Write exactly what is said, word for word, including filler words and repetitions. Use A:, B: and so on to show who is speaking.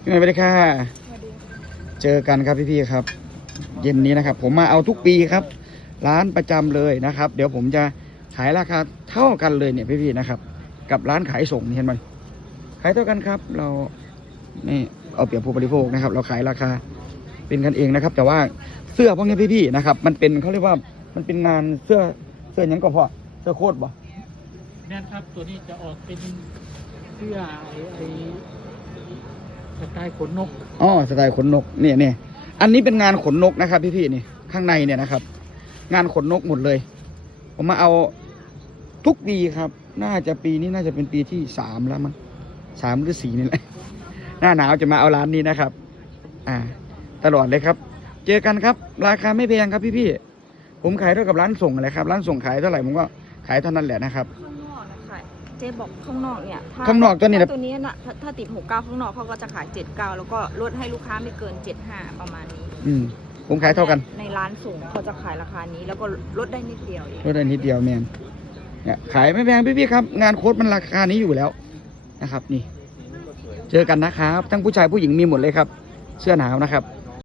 A: พี่ใหม่สวัสดีค่ะเจอกันครับพี่ๆครับเย็นนี้นะครับผมมาเอาทุกปีครับร้านประจำเลยนะครับ เดี๋ยวผมจะขายราคาเท่ากันเลยเนี่ยพี่ๆนะครับกับร้านขายส่งเห็นไหมขายเท่ากันครับเรานี่เอาเปรียบผู้บริโภคนะครับเราขายราคาเป็นกันเองนะครับแต่ว่าเสื้อพวกนี้พี่ๆนะครับมันเป็นเขาเรียกว่ามันเป็นงานเสื้อเสื้อยังก็พอเสื้อโคตรบ่
B: แน่นครับตัวนี้จะออกเป็นเสื้อไอ้ไอ้สไตล์ขนนก
A: อ๋อสไตล์ขนนกเนี่ยเนี่ยอันนี้เป็นงานขนนกนะครับพี่ๆนี่ข้างในเนี่ยนะครับงานขนนกหมดเลยผมมาเอาทุกปีครับน่าจะปีนี้น่าจะเป็นปีที่สามแล้วมั้งสามหรือสี่นี่แหละหน้าหนาวจะมาเอาร้านนี้นะครับอ่าตลอดเลยครับเจอกันครับราคาไม่แพงครับพี่ๆผมขายเท่ากับร้านส่งอะไรครับร้านส่งขายเท่าไหร่ผมก็ขายเท่านั้นแหละนะครับ
C: ข้างนอกนะคะเจ๊บอกข้างนอกเนี่ย
A: ข้างนอกตัวนี้นะ
C: ตัวนี้นะถ้าถ้าติดหกเก้าข้างนอกเขาก็จะขายเจ็ดเก้าแล้วก็ลดให้ลูกค้าไม่เกินเจ็ดห้าประมาณนี้
A: อืมผมขายเท่ากัน
C: ในร้านส่งเขาจะขายราคานี้แล้วก็ลดได้นิดเดียวเอง
A: ลดได้นิดเดียวแมนเนี่ยขายไม่แพงพี่ๆครับงานโค้ดมันราคานี้อยู่แล้วนะครับนี่เจอกันนะครับทั้งผู้ชายผู้หญิงมีหมดเลยครับเสื้อหนาวนะครับ